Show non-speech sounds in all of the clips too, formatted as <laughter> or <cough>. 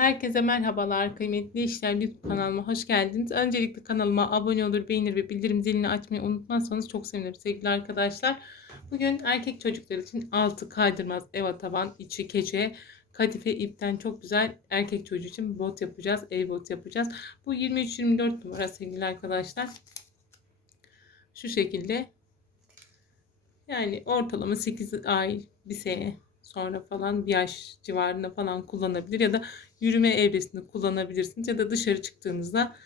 Herkese merhabalar kıymetli işler YouTube kanalıma hoş geldiniz. Öncelikle kanalıma abone olur, beğenir ve bildirim zilini açmayı unutmazsanız çok sevinirim sevgili arkadaşlar. Bugün erkek çocuklar için altı kaydırmaz eva taban, içi keçe, kadife ipten çok güzel erkek çocuğu için bot yapacağız, ev bot yapacağız. Bu 23-24 numara sevgili arkadaşlar. Şu şekilde yani ortalama 8 ay bir sene sonra falan bir yaş civarında falan kullanabilir ya da yürüme evresinde kullanabilirsiniz ya da dışarı çıktığınızda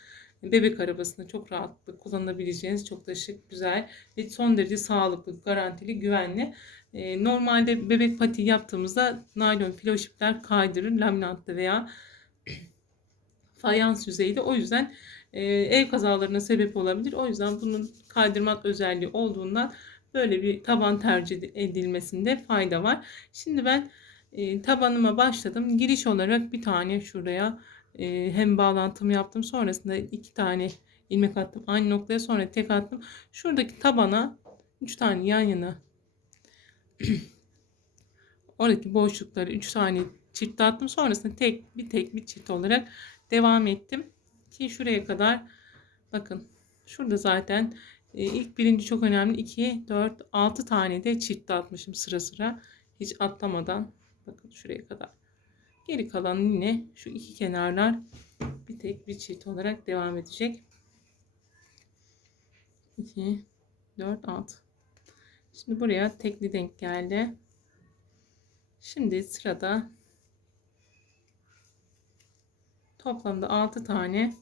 bebek arabasında çok rahatlıkla kullanabileceğiniz çok da şık, güzel ve son derece sağlıklı, garantili, güvenli. Ee, normalde bebek pati yaptığımızda naylon filoşipler kaydırır laminatta veya <clears throat> fayans yüzeyde. O yüzden e, ev kazalarına sebep olabilir. O yüzden bunun kaydırmak özelliği olduğundan böyle bir taban tercih edilmesinde fayda var. Şimdi ben e, tabanıma başladım. Giriş olarak bir tane şuraya e, hem bağlantımı yaptım. Sonrasında iki tane ilmek attım. Aynı noktaya sonra tek attım. Şuradaki tabana üç tane yan yana <clears throat> oradaki boşlukları üç tane çift attım. Sonrasında tek bir tek bir çift olarak devam ettim. Ki şuraya kadar bakın şurada zaten e, ilk birinci çok önemli. 2, 4, 6 tane de çift atmışım sıra sıra. Hiç atlamadan. Bakın şuraya kadar. Geri kalan yine şu iki kenarlar bir tek bir çift olarak devam edecek. 2, 4, 6. Şimdi buraya tekli denk geldi. Şimdi sırada toplamda 6 tane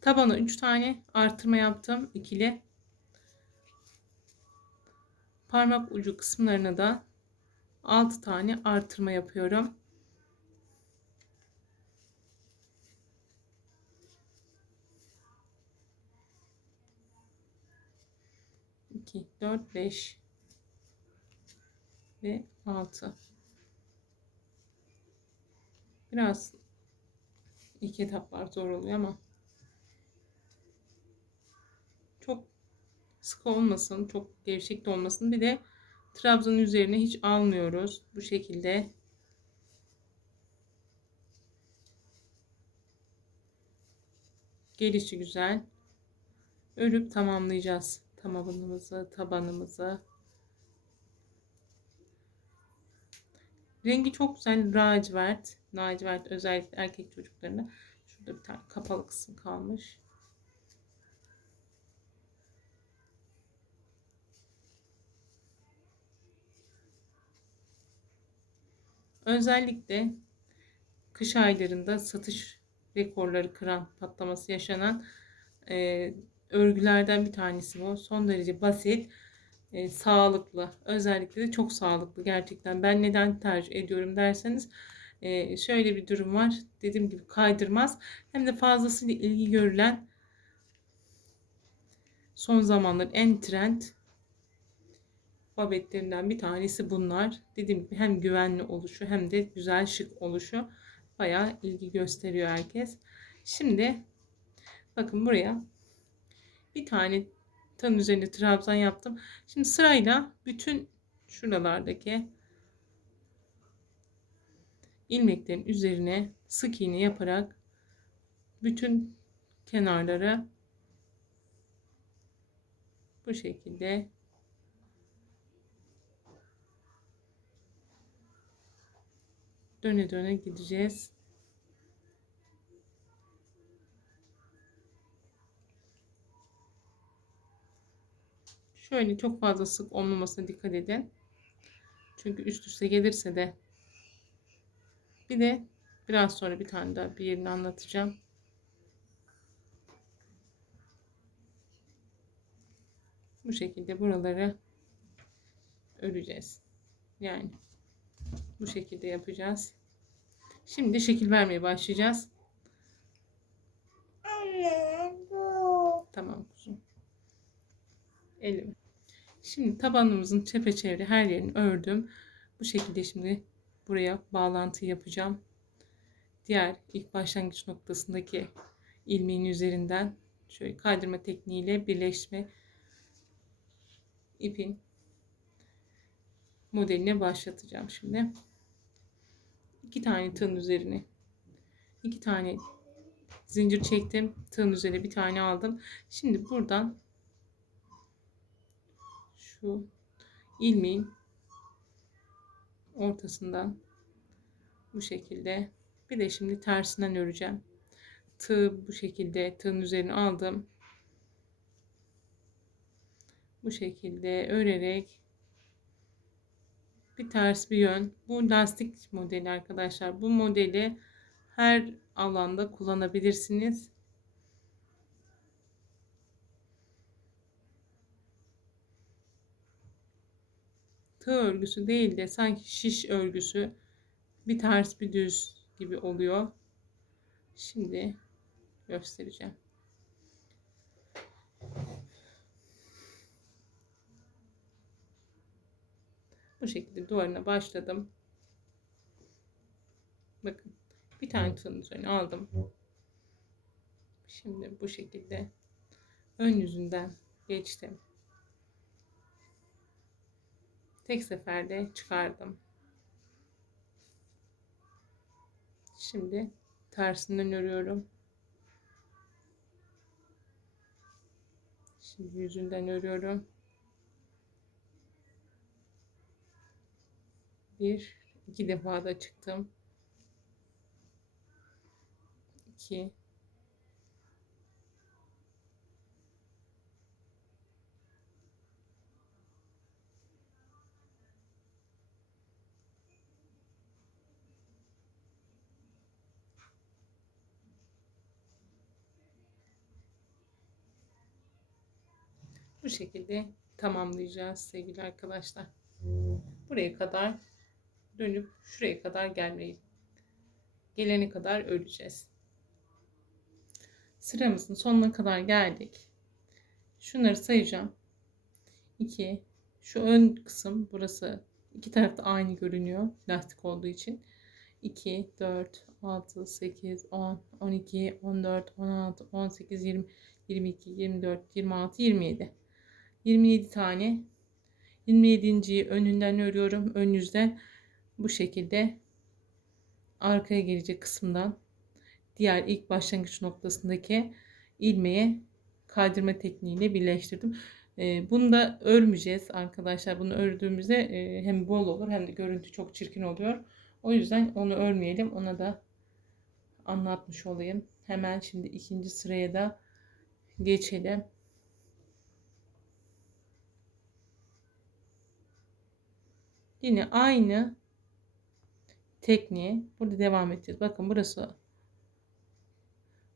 Tabana 3 tane artırma yaptım. ikili. Parmak ucu kısımlarına da 6 tane artırma yapıyorum. İki, dört, beş ve altı. Biraz ilk etaplar zor oluyor ama çok sıkı olmasın, çok gevşek de olmasın. Bir de trabzanın üzerine hiç almıyoruz. Bu şekilde gelişi güzel. Örüp tamamlayacağız tabanımızı, tabanımızı. Rengi çok güzel lacivert. Lacivert özellikle erkek çocuklarına. Şurada bir tane kapalı kısım kalmış. Özellikle kış aylarında satış rekorları kıran patlaması yaşanan e, örgülerden bir tanesi bu. Son derece basit, e, sağlıklı. Özellikle de çok sağlıklı gerçekten. Ben neden tercih ediyorum derseniz e, şöyle bir durum var. Dediğim gibi kaydırmaz. Hem de fazlasıyla ilgi görülen son zamanların en trend babetlerinden bir tanesi bunlar. Dediğim gibi hem güvenli oluşu hem de güzel şık oluşu bayağı ilgi gösteriyor herkes. Şimdi bakın buraya bir tane tan üzerinde trabzan yaptım. Şimdi sırayla bütün şuralardaki ilmeklerin üzerine sık iğne yaparak bütün kenarları bu şekilde döne döne gideceğiz. Şöyle çok fazla sık olmamasına dikkat edin. Çünkü üst üste gelirse de bir de biraz sonra bir tane daha bir yerini anlatacağım. Bu şekilde buraları öreceğiz. Yani bu şekilde yapacağız. Şimdi şekil vermeye başlayacağız. Anne bu. Tamam kuzum. Elim. Şimdi tabanımızın çepeçevre her yerini ördüm. Bu şekilde şimdi buraya bağlantı yapacağım. Diğer ilk başlangıç noktasındaki ilmeğin üzerinden şöyle kaydırma tekniğiyle birleşme ipin modeline başlatacağım şimdi. iki tane tığın üzerine iki tane zincir çektim. Tığın üzerine bir tane aldım. Şimdi buradan şu ilmeğin ortasından bu şekilde bir de şimdi tersinden öreceğim. Tığ bu şekilde tığın üzerine aldım. Bu şekilde örerek bir ters bir yön. Bu lastik modeli arkadaşlar. Bu modeli her alanda kullanabilirsiniz. Tığ örgüsü değil de sanki şiş örgüsü bir ters bir düz gibi oluyor. Şimdi göstereceğim. Bu şekilde duvarına başladım. Bakın bir tane tığın üzerine aldım. Şimdi bu şekilde ön yüzünden geçtim. Tek seferde çıkardım. Şimdi tersinden örüyorum. Şimdi yüzünden örüyorum. Bir, iki defa da çıktım. 2 Bu şekilde tamamlayacağız sevgili arkadaşlar. Buraya kadar dönüp şuraya kadar gelmeyi gelene kadar öreceğiz. Sıramızın sonuna kadar geldik. Şunları sayacağım. 2 şu ön kısım burası iki tarafta aynı görünüyor lastik olduğu için. 2 4 6 8 10 12 14 16 18 20 22 24 26 27 27 tane 27.yi önünden örüyorum ön yüzden bu şekilde arkaya gelecek kısımdan diğer ilk başlangıç noktasındaki ilmeğe kaydırma tekniğiyle birleştirdim. Ee, bunu da örmeyeceğiz arkadaşlar. Bunu ördüğümüzde e, hem bol olur hem de görüntü çok çirkin oluyor. O yüzden onu örmeyelim. Ona da anlatmış olayım. Hemen şimdi ikinci sıraya da geçelim. Yine aynı tekniğe burada devam edeceğiz. Bakın burası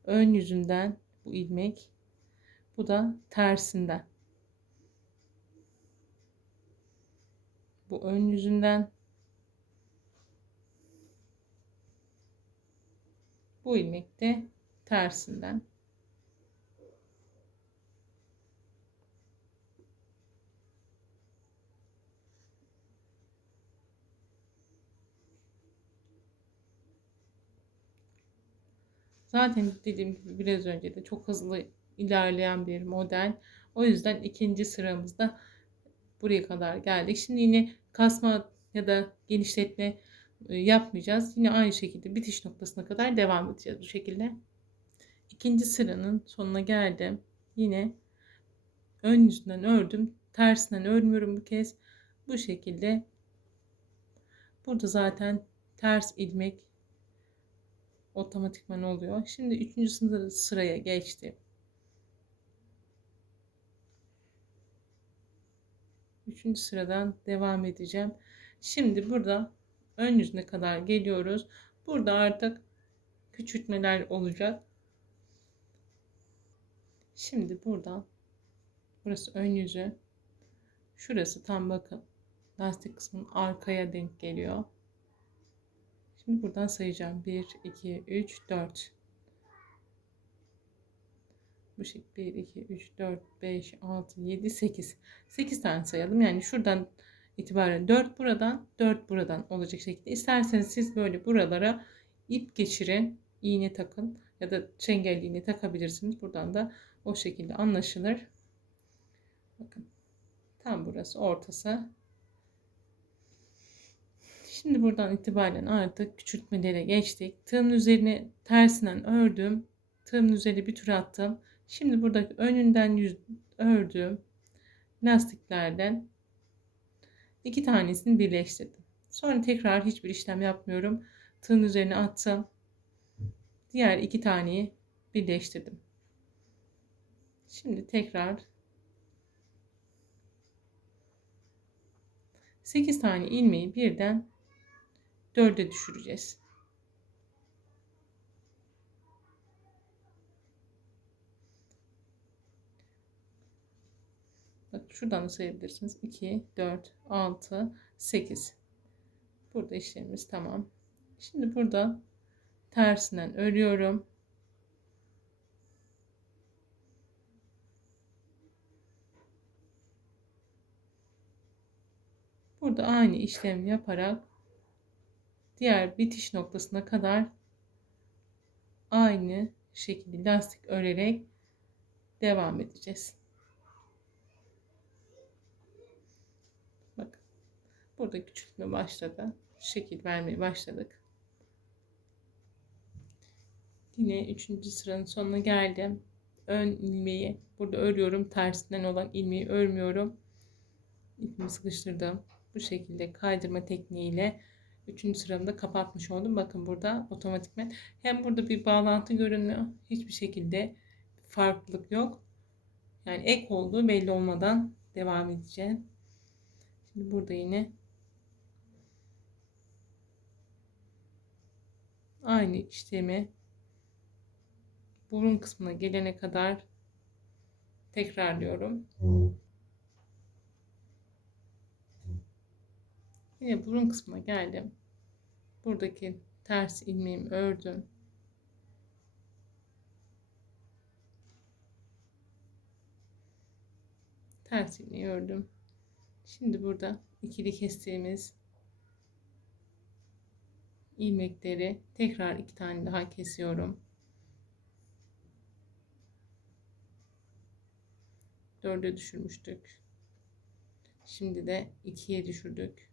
ön yüzünden bu ilmek. Bu da tersinden. Bu ön yüzünden. Bu ilmek de tersinden. Zaten dediğim gibi biraz önce de çok hızlı ilerleyen bir model. O yüzden ikinci sıramızda buraya kadar geldik. Şimdi yine kasma ya da genişletme e, yapmayacağız. Yine aynı şekilde bitiş noktasına kadar devam edeceğiz bu şekilde. İkinci sıranın sonuna geldim. Yine ön yüzünden ördüm. Tersinden örmüyorum bu kez. Bu şekilde burada zaten ters ilmek otomatikman oluyor. Şimdi üçüncü sıraya geçtim. Üçüncü sıradan devam edeceğim. Şimdi burada ön yüzüne kadar geliyoruz. Burada artık küçültmeler olacak. Şimdi buradan burası ön yüzü. Şurası tam bakın lastik kısmının arkaya denk geliyor. Şimdi buradan sayacağım. 1, 2, 3, 4. Bu şey 1, 2, 3, 4, 5, 6, 7, 8. 8 tane sayalım. Yani şuradan itibaren 4 buradan 4 buradan olacak şekilde. İsterseniz siz böyle buralara ip geçirin. iğne takın ya da çengelli iğne takabilirsiniz. Buradan da o şekilde anlaşılır. Bakın tam burası ortası. Şimdi buradan itibaren artık küçültmelere geçtik. Tığın üzerine tersinden ördüm. Tığın üzerine bir tur attım. Şimdi buradaki önünden yüz ördüm. Lastiklerden iki tanesini birleştirdim. Sonra tekrar hiçbir işlem yapmıyorum. Tığın üzerine attım. Diğer iki taneyi birleştirdim. Şimdi tekrar 8 tane ilmeği birden 4'e düşüreceğiz. Bak şuradan da sayabilirsiniz. 2, 4, 6, 8. Burada işlemimiz tamam. Şimdi burada tersinden örüyorum. Burada aynı işlemi yaparak diğer bitiş noktasına kadar aynı şekilde lastik örerek devam edeceğiz. Bakın. Burada küçültme başladı. Şekil vermeye başladık. Yine üçüncü sıranın sonuna geldim. Ön ilmeği burada örüyorum. Tersinden olan ilmeği örmüyorum. İpimi sıkıştırdım. Bu şekilde kaydırma tekniğiyle Üçüncü sıramda kapatmış oldum. Bakın burada otomatikmen hem burada bir bağlantı görünmüyor. Hiçbir şekilde farklılık yok. Yani ek olduğu belli olmadan devam edeceğim. Şimdi burada yine aynı işlemi burun kısmına gelene kadar tekrarlıyorum. Yine burun kısmına geldim. Buradaki ters ilmeğimi ördüm. Ters ilmeği ördüm. Şimdi burada ikili kestiğimiz ilmekleri tekrar iki tane daha kesiyorum. Dörde düşürmüştük. Şimdi de ikiye düşürdük.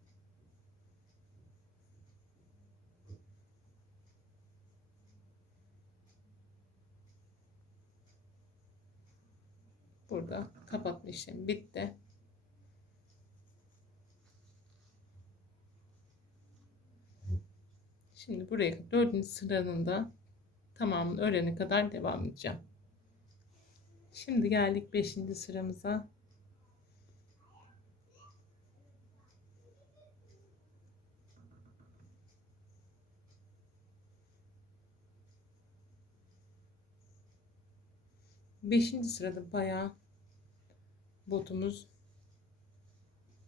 Burada kapatma işlemi bitti. Şimdi buraya dördüncü sıranın da tamamını öğrene kadar devam edeceğim. Şimdi geldik beşinci sıramıza. Beşinci sırada bayağı botumuz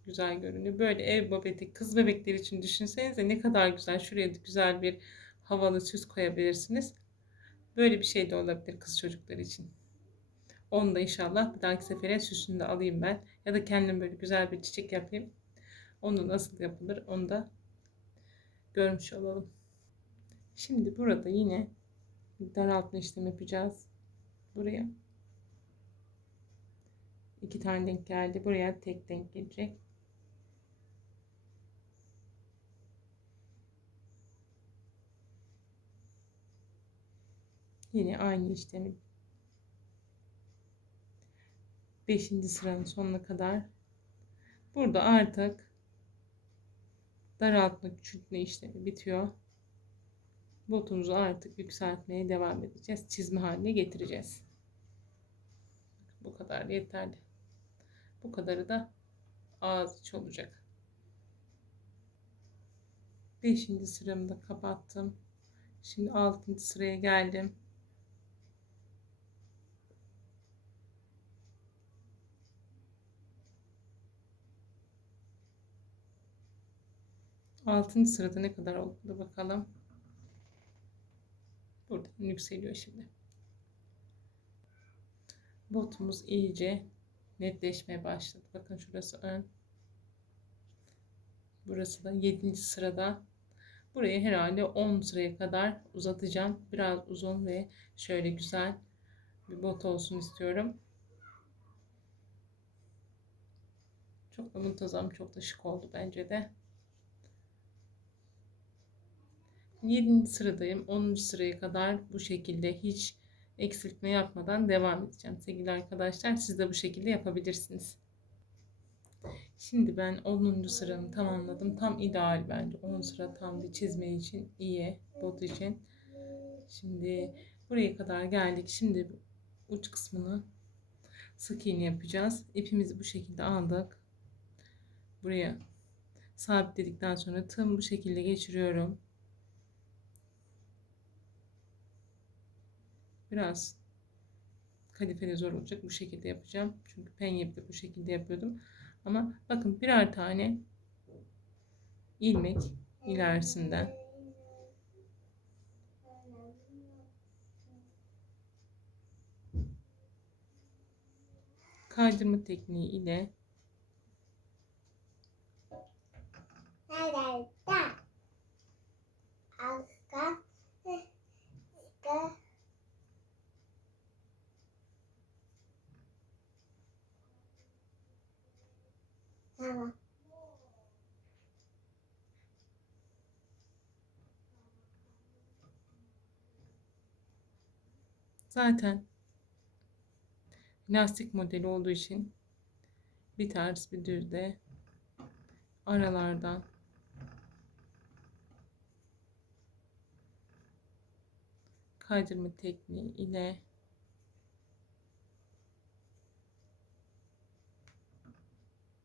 güzel görünüyor. Böyle ev babeti kız bebekler için düşünsenize ne kadar güzel. Şuraya da güzel bir havalı süs koyabilirsiniz. Böyle bir şey de olabilir kız çocukları için. Onu da inşallah bir dahaki sefere süsünü de alayım ben. Ya da kendim böyle güzel bir çiçek yapayım. Onu nasıl yapılır onu da görmüş olalım. Şimdi burada yine daraltma işlemi yapacağız. Buraya iki tane denk geldi. Buraya tek denk gelecek. Yine aynı işlemi 5. sıranın sonuna kadar burada artık daraltma küçültme işlemi bitiyor. Botumuzu artık yükseltmeye devam edeceğiz. Çizme haline getireceğiz. Bu kadar yeterli. Bu kadarı da ağız içi olacak. Beşinci sıramı da kapattım. Şimdi altıncı sıraya geldim. Altıncı sırada ne kadar oldu bakalım. Burada yükseliyor şimdi. Botumuz iyice netleşmeye başladı. Bakın şurası ön. Burası da 7. sırada. Burayı herhalde 10 sıraya kadar uzatacağım. Biraz uzun ve şöyle güzel bir bot olsun istiyorum. Çok da muntazam, çok da şık oldu bence de. 7. sıradayım. 10. sıraya kadar bu şekilde hiç eksiltme yapmadan devam edeceğim. Sevgili arkadaşlar siz de bu şekilde yapabilirsiniz. Şimdi ben 10. sıramı tamamladım. Tam ideal bence. 10 sıra tam bir çizme için iyi. Bot için. Şimdi buraya kadar geldik. Şimdi uç kısmını sık iğne yapacağız. İpimizi bu şekilde aldık. Buraya sabitledikten sonra tım bu şekilde geçiriyorum. Biraz kadifeli zor olacak. Bu şekilde yapacağım. Çünkü penye de bu şekilde yapıyordum. Ama bakın birer tane ilmek ilerisinden kaydırma tekniği ile Zaten lastik modeli olduğu için bir ters bir düz de aralardan kaydırma tekniği ile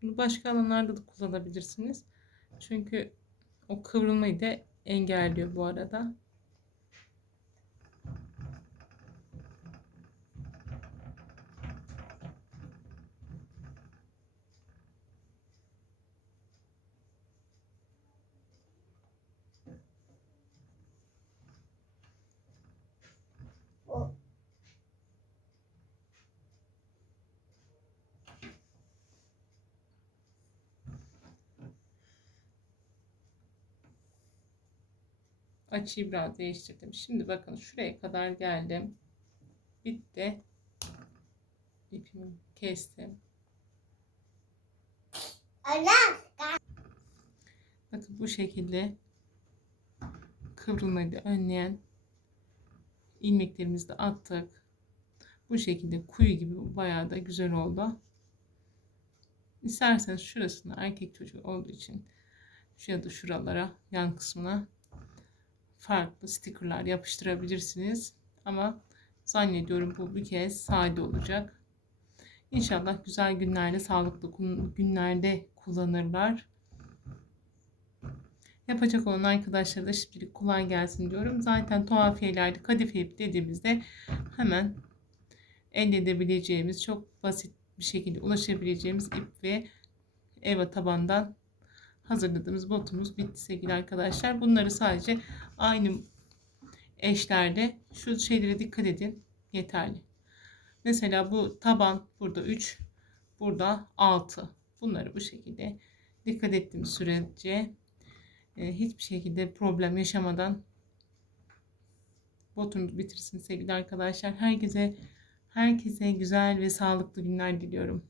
bunu başka alanlarda da kullanabilirsiniz. Çünkü o kıvrılmayı da engelliyor bu arada. Açıyı biraz değiştirdim. Şimdi bakın şuraya kadar geldim. Bitti. İpimi kestim. Bakın bu şekilde kıvrılmayı önleyen ilmeklerimizi de attık. Bu şekilde kuyu gibi bayağı da güzel oldu. İsterseniz şurasına erkek çocuğu olduğu için ya da şuralara yan kısmına farklı stickerlar yapıştırabilirsiniz. Ama zannediyorum bu bir kez sade olacak. İnşallah güzel günlerde, sağlıklı günlerde kullanırlar. Yapacak olan arkadaşlara da şimdilik kolay gelsin diyorum. Zaten tuhafiyelerde kadife ip dediğimizde hemen elde edebileceğimiz çok basit bir şekilde ulaşabileceğimiz ip ve eva tabandan hazırladığımız botumuz bitti sevgili arkadaşlar. Bunları sadece aynı eşlerde şu şeylere dikkat edin yeterli. Mesela bu taban burada 3 burada 6 bunları bu şekilde dikkat ettiğim sürece e, hiçbir şekilde problem yaşamadan botunuzu bitirsin sevgili arkadaşlar. Herkese herkese güzel ve sağlıklı günler diliyorum.